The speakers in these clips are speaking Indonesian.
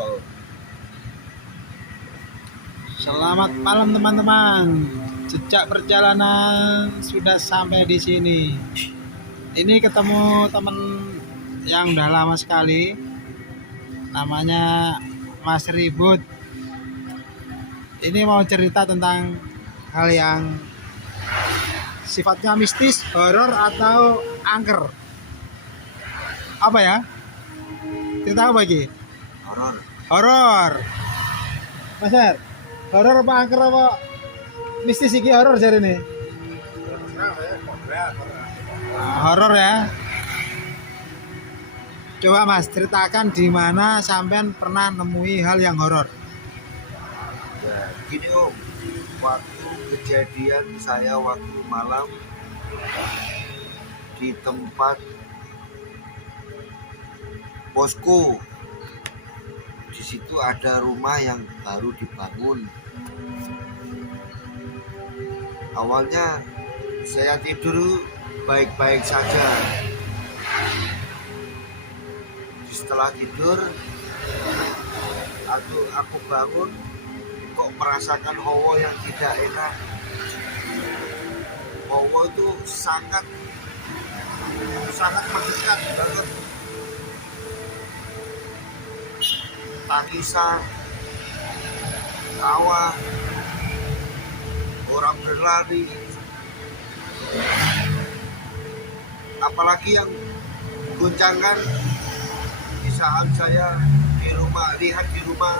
toh. Selamat malam teman-teman. Jejak perjalanan sudah sampai di sini. Ini ketemu teman yang udah lama sekali. Namanya Mas Ribut. Ini mau cerita tentang hal yang sifatnya mistis, horor atau angker. Apa ya? Cerita apa lagi? Horor. Horor. Mas Her, horor apa angker apa mistis iki horor jare ini? Horor ya. Coba Mas ceritakan di mana sampean pernah nemui hal yang horor. Ya, gini Om, waktu kejadian saya waktu malam di tempat posko, di situ ada rumah yang baru dibangun. Awalnya saya tidur baik-baik saja. Setelah tidur, aku bangun kok merasakan hawa yang tidak enak. Hawa itu sangat mendekat banget. Tangisan, tawa, orang berlari, apalagi yang goncangan di saat saya lihat di rumah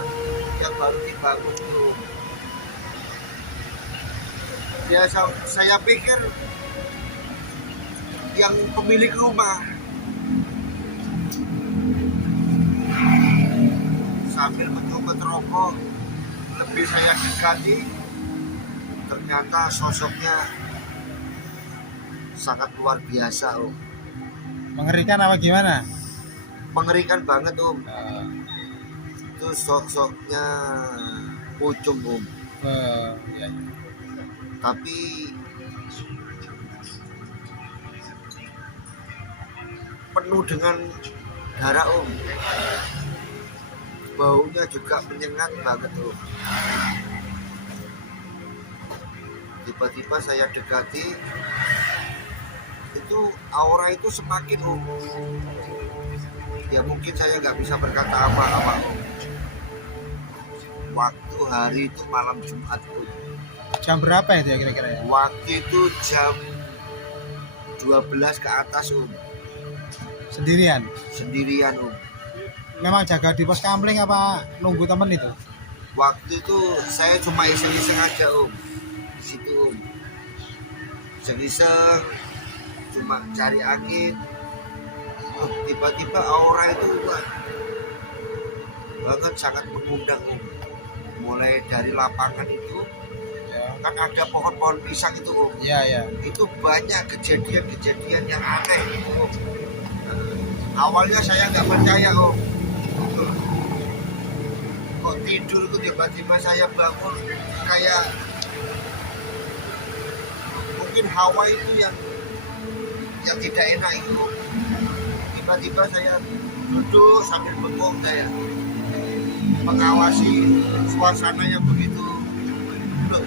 yang baru dibangun itu. Ya, saya pikir yang pemilik rumah. Sambil mencoba rokok, lebih saya dekati, ternyata sosoknya sangat luar biasa Om. Mengerikan apa gimana? Mengerikan banget Om. Itu sosoknya pocong Om. Ya. Tapi penuh dengan darah Om. Baunya juga menyengat banget Om. Tiba-tiba saya dekati, itu aura itu semakin Om. Ya mungkin saya nggak bisa berkata apa-apa Om. Waktu hari itu malam Jumat Om. Jam berapa itu ya kira-kira ya? Waktu itu jam 12 ke atas Om. Sendirian? Sendirian Om. Memang jaga di pos kamling apa nunggu temen itu? Waktu itu saya cuma iseng-iseng aja Om. Di situ Om. Iseng-iseng, cuma cari angin. Tiba-tiba aura itu banget sangat mengundang Om. Mulai dari lapangan itu, Ya. kan ada pohon-pohon pisang itu Om. Iya, ya. Itu banyak kejadian-kejadian yang aneh gitu Om. Awalnya saya nggak percaya Om. Kok tidur itu tiba-tiba saya bangun kayak mungkin hawa itu yang tidak enak itu Om. Tiba-tiba saya duduk sambil bengong, saya mengawasi suasana yang begitu. Loh,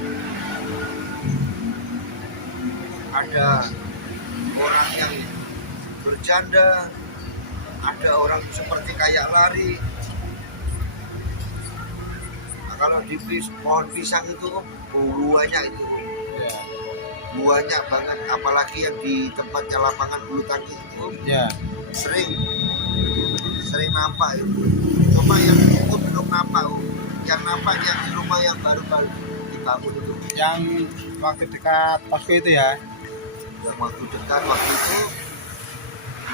ada orang yang berjanda, ada orang seperti kayak lari. Nah, kalau di pohon pisang itu buahnya itu Ya. buahnya banget, apalagi yang di tempatnya lapangan bulu tangkis itu Ya. sering nampak itu. Cuma yang itu belum nampak Om. Yang nampak yang di rumah yang baru-baru dibangun itu. Yang waktu dekat posko itu ya? Yang waktu dekat waktu itu,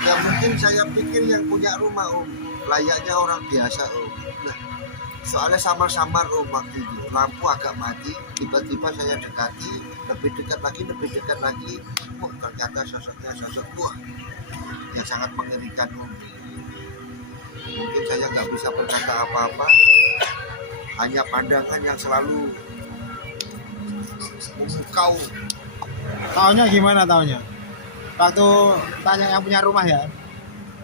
ya mungkin saya pikir yang punya rumah Om, layaknya orang biasa Om. Nah, soalnya samar-samar Om waktu itu, lampu agak mati, tiba-tiba saya dekati, lebih dekat lagi, oh ternyata sosoknya sosok buah yang sangat mengerikan Om. Mungkin saya nggak bisa berkata apa-apa, hanya pandangan yang selalu memukau. Taunya gimana taunya? Waktu tanya yang punya rumah ya?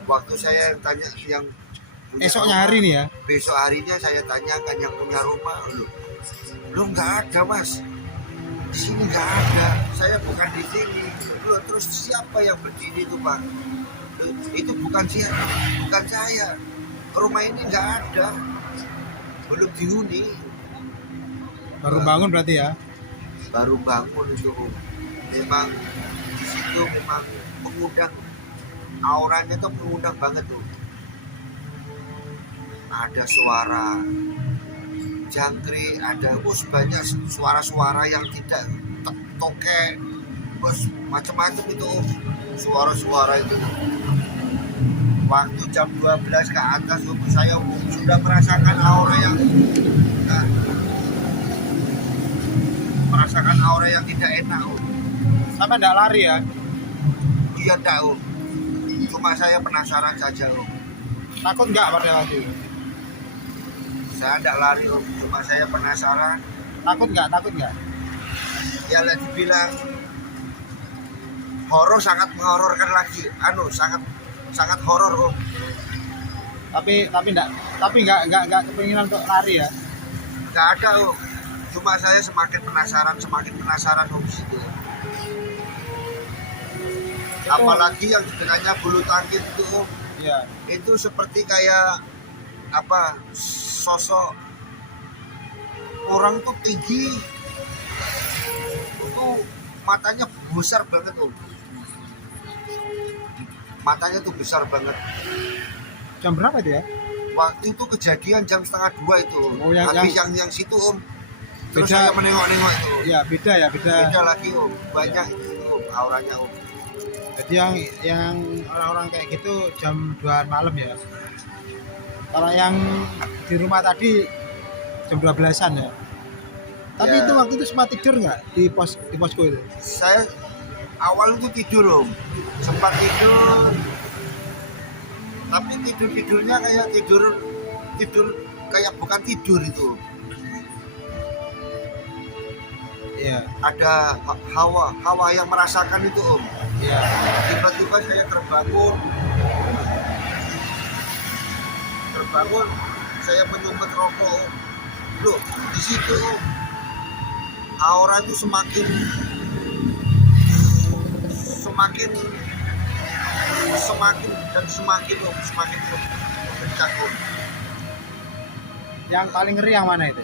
Waktu saya tanya yang Esoknya hari nih ya. Besok harinya saya tanyakan yang punya rumah, lu nggak ada mas, di sini nggak ada, saya bukan di sini. Loh, terus siapa yang berdiri itu pak? Loh, itu bukan saya, rumah ini nggak ada, belum dihuni. Baru bangun berarti ya. Baru bangun itu memang di situ memang mengundang, auranya tuh mengundang banget tuh. Ada suara jangkrik, ada banyak suara-suara yang tidak tokek, bos macam-macam itu suara-suara itu. Waktu jam 12 ke atas saya sudah merasakan aura yang tidak enak. Sampai enggak lari ya. Iya tahu. Cuma saya penasaran saja. Takut nggak pada waktu itu? Saya tidak lari, cuma saya penasaran. Takut nggak? Ya lah dibilang horor, sangat menghororkan lagi. Sangat horor Tapi nggak kepinginan untuk lari ya. Nggak ada cuma saya semakin penasaran situ. Apalagi yang dekatnya bulu tangkis itu Iya. Itu seperti kayak apa, sosok orang tuh tinggi, itu matanya besar banget matanya tuh besar banget. Jam berapa itu ya? Waktu itu kejadian jam 1:30 itu. Oh, habis yang situ terus beda. saya menengok-nengok itu. Ya beda. Beda lagi banyak itu auranya Jadi yang orang-orang kayak gitu jam 2 malam ya. Kalau yang di rumah tadi jam 12-an ya. Tapi Ya. itu waktu itu sempat tidur nggak di posko itu? Saya awal itu tidur sempat tidur, tapi tidurnya kayak tidur kayak bukan tidur itu. Iya. Ada hawa yang merasakan itu Iya. Tiba-tiba saya terbangun, saya menyumet rokok loh, di situ aura itu semakin kencang Yang paling ngeri yang mana itu?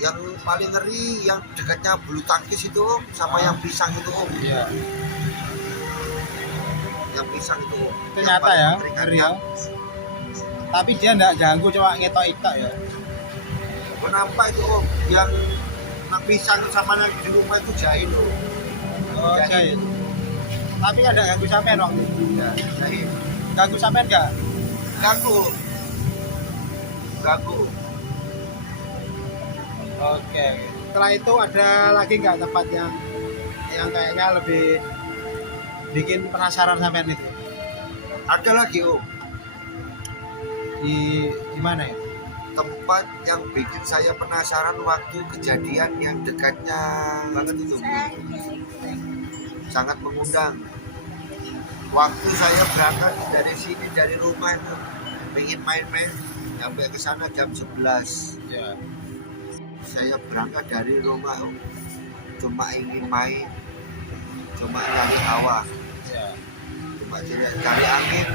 Yang paling ngeri yang dekatnya bulu tangkis itu sama yang pisang itu Iya. Yang pisang itu Itu nyata ya, ngeri ya. Tapi dia enggak ganggu, cuma ngetok-itok ya. Kenapa itu yang pisang sama yang di rumah itu jahil Oh, jahit. Tapi nggak ada ganggu sampean waktu itu. Ya, jahil. Ganggu sampean nggak? Ganggu. Oke. Setelah itu ada lagi nggak tempat yang kayaknya lebih bikin penasaran sampean itu? Ada lagi Di mana ya? tempat yang bikin saya penasaran waktu kejadian yang dekatnya banget itu sangat mengundang. Waktu saya berangkat dari sini, dari rumah itu pengen main-main, sampai ke sana jam 11. Ya. Saya berangkat dari rumah cuma ingin main, cuma nyari hawa, Ya. cuma cari angin.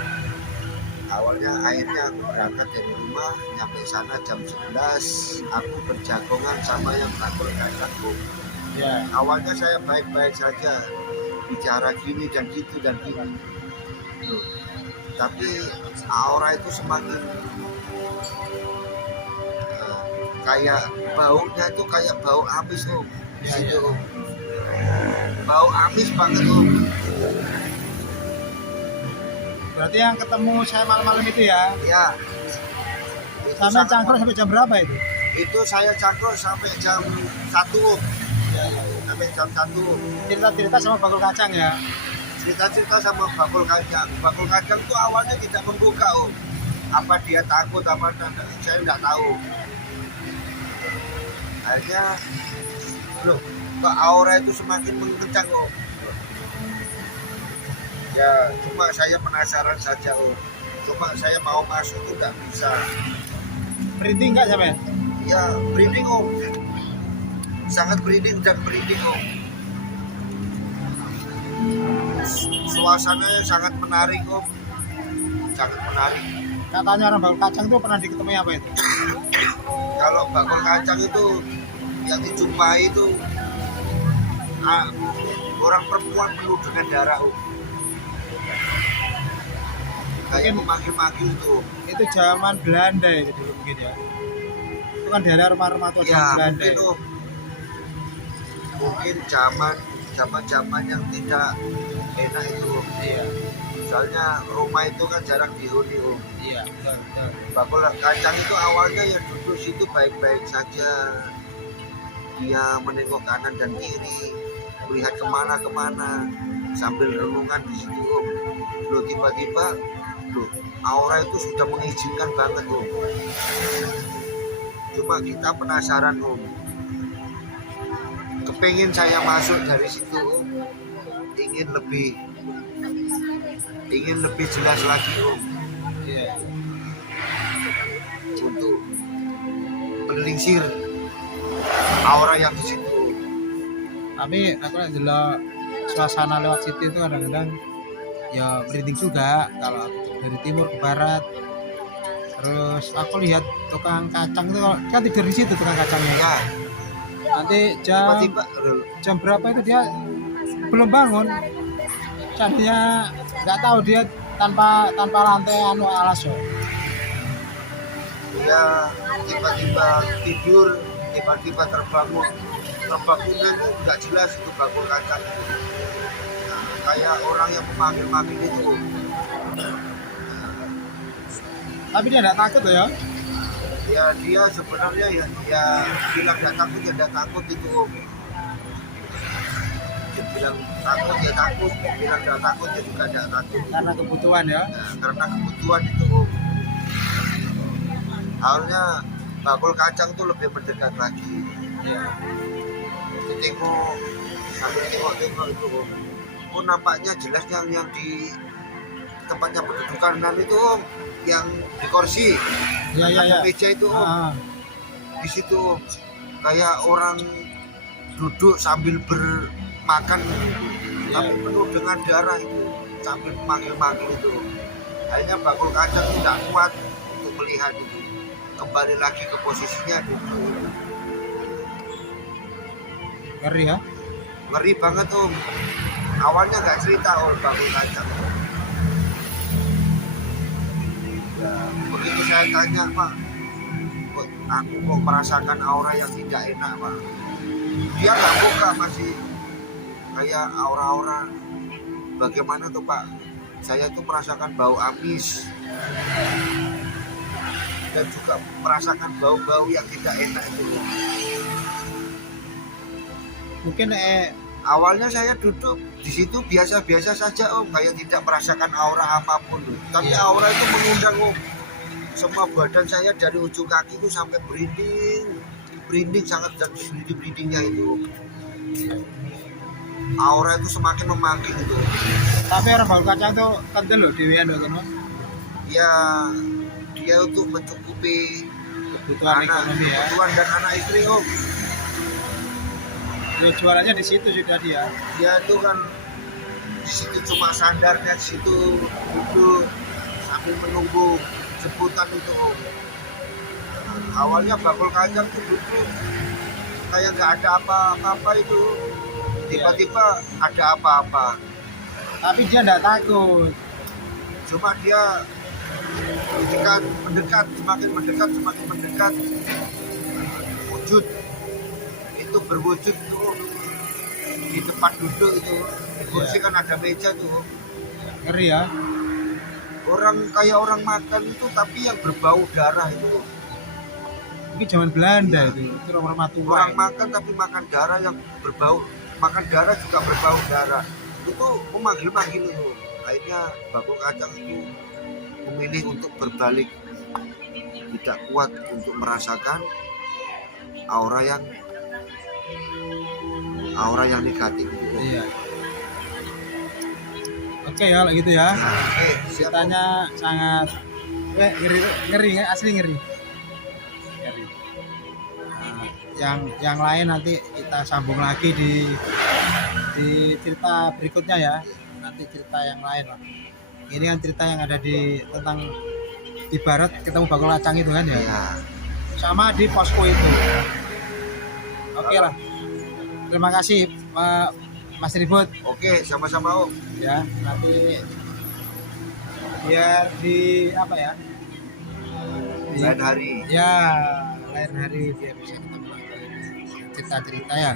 Awalnya akhirnya aku berangkat dari rumah, nyampe sana jam 11. Aku berjagongan sama yang takut kacangku. Ya. Awalnya saya baik-baik saja, bicara gini dan gitu dan gini. Loh, tapi aura itu semakin kayak baunya itu kayak bau amis di situ. Bau amis banget Berarti yang ketemu saya malam-malam itu ya? Ya. Sampai cangkruk sampai jam berapa itu? Itu saya cangkruk sampai jam 1 sampai jam 1. Cerita-cerita sama bakul kacang ya? Cerita-cerita sama bakul kacang. Bakul kacang tuh awalnya tidak membuka apa dia takut apa saya nggak tahu. Akhirnya loh, kok aura itu semakin mengencang Ya cuma saya penasaran saja Cuma saya mau masuk tuh nggak bisa. Merinding nggak sampai? Ya merinding om, sangat merinding dan merinding om. Suasananya sangat menarik om, sangat menarik. Katanya orang bakul kacang tuh pernah diketemui apa itu? Kalau bakul kacang itu yang dijumpai itu orang perempuan penuh dengan darah om. Kayak memanggil-manggil itu. Itu zaman Belanda itu dulu mungkin ya. Itu kan daerah rumah-rumah tua zaman Ya Belanda. mungkin om. Mungkin zaman yang tidak enak itu om. Iya, Soalnya rumah itu kan jarang dihuni om. iya, betul. Bakul kacang itu awalnya yang duduk situ baik-baik saja. Dia menengok kanan dan kiri, melihat kemana-kemana, sambil renungan di situ om. Loh tiba-tiba, loh aura itu sudah mengizinkan banget om. Cuma kita penasaran om. Kepengen saya masuk dari situ om. Ingin lebih jelas lagi om. Iya. Untuk menelisir aura yang di situ. Tapi aku lihat dulu suasana lewat situ itu kadang-kadang ya merinding juga kalau aku dari timur ke barat. Terus aku lihat tukang kacang itu kalau kan tidur di situ tukang kacangnya. Ya, Nanti jam tiba-tiba berapa itu dia belum bangun. Jadinya nggak tahu dia tanpa lantai alas yo. dia tiba-tiba tidur, tiba-tiba terbangunnya itu nggak jelas itu bakul kacang itu. Nah, kayak orang yang memanggil-manggil itu. Tapi dia nggak takut ya. Ya dia sebenarnya ya bilang nggak takut ya nggak takut itu om. Dia bilang takut ya takut, bilang nggak takut ya juga nggak takut. Karena kebutuhan ya. Nah, karena kebutuhan itu om. Awalnya bakul kacang tuh lebih mendekat lagi. Iya. Tengok sambil tengok itu om. Oh nampaknya jelas yang di tempatnya pendudukan dan itu om, yang di kursi, Iya. ada meja itu om. Ah, Di situ om, kayak orang duduk sambil bermakan tapi penuh dengan darah itu sambil manggil-manggil itu. Akhirnya bakul kacang tidak kuat untuk melihat itu, kembali lagi ke posisinya duduk. ngeri ya. Ngeri banget om. Awalnya nggak cerita om bakul kacang. Ya, begitu saya tanya pak, kok aku kok merasakan aura yang tidak enak pak. Dia nggak buka, masih kayak aura-aura. Bagaimana tuh pak? Saya tuh merasakan bau amis dan juga merasakan bau-bau yang tidak enak itu. Mungkin Awalnya saya duduk di situ biasa-biasa saja om, kayak tidak merasakan aura apapun. Tapi Iya. aura itu mengundang om. Semua badan saya dari ujung kaki itu sampai berinding sangat dan berindingnya itu. Aura itu semakin memanggil itu. tapi orang bakul kacang tuh kental loh dewian loh kan. Ya dia untuk mencukupi Kebutuhan ekonomi ya. kebutuhan dan anak istri om. Ya jualannya di situ sudah dia. Dia itu kan di situ cuma sandarnya di situ duduk sambil menunggu jemputan itu om. Awalnya bakul kacang itu duduk kayak nggak ada apa-apa itu, tiba-tiba ada apa-apa. Tapi dia nggak takut. Cuma dia ketika mendekat semakin mendekat wujud itu berwujud tuh di tempat duduk itu. Di kursi kan ada meja tuh. Ngeri ya. Kayak orang makan itu tapi yang berbau darah itu. Mungkin zaman Belanda itu orang tua. Orang makan tapi makan darah yang berbau, makan darah juga berbau darah. Itu memanggil-manggil itu. Akhirnya bakul kacang itu memilih untuk berbalik, tidak kuat untuk merasakan aura yang negatif itu. Iya. Oke ya kalau gitu ya. Oke, siap. Ceritanya sangat ngeri, ngeri, asli ngeri. Ngeri. Nah, yang lain nanti kita sambung lagi di cerita berikutnya ya. Nanti cerita yang lain lah. Ini kan cerita yang ada di tentang di barat ketemu bakul kacang itu kan ya. Iya. Sama di posko itu. Oke lah. Terima kasih Pak Mas Ribut Oke, sama-sama Om. ya. Nanti biar di apa ya? Di, Lain hari. ya lain hari biar bisa ketemu lagi cerita-cerita ya.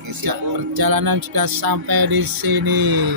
Oke, siap. Perjalanan sudah sampai di sini.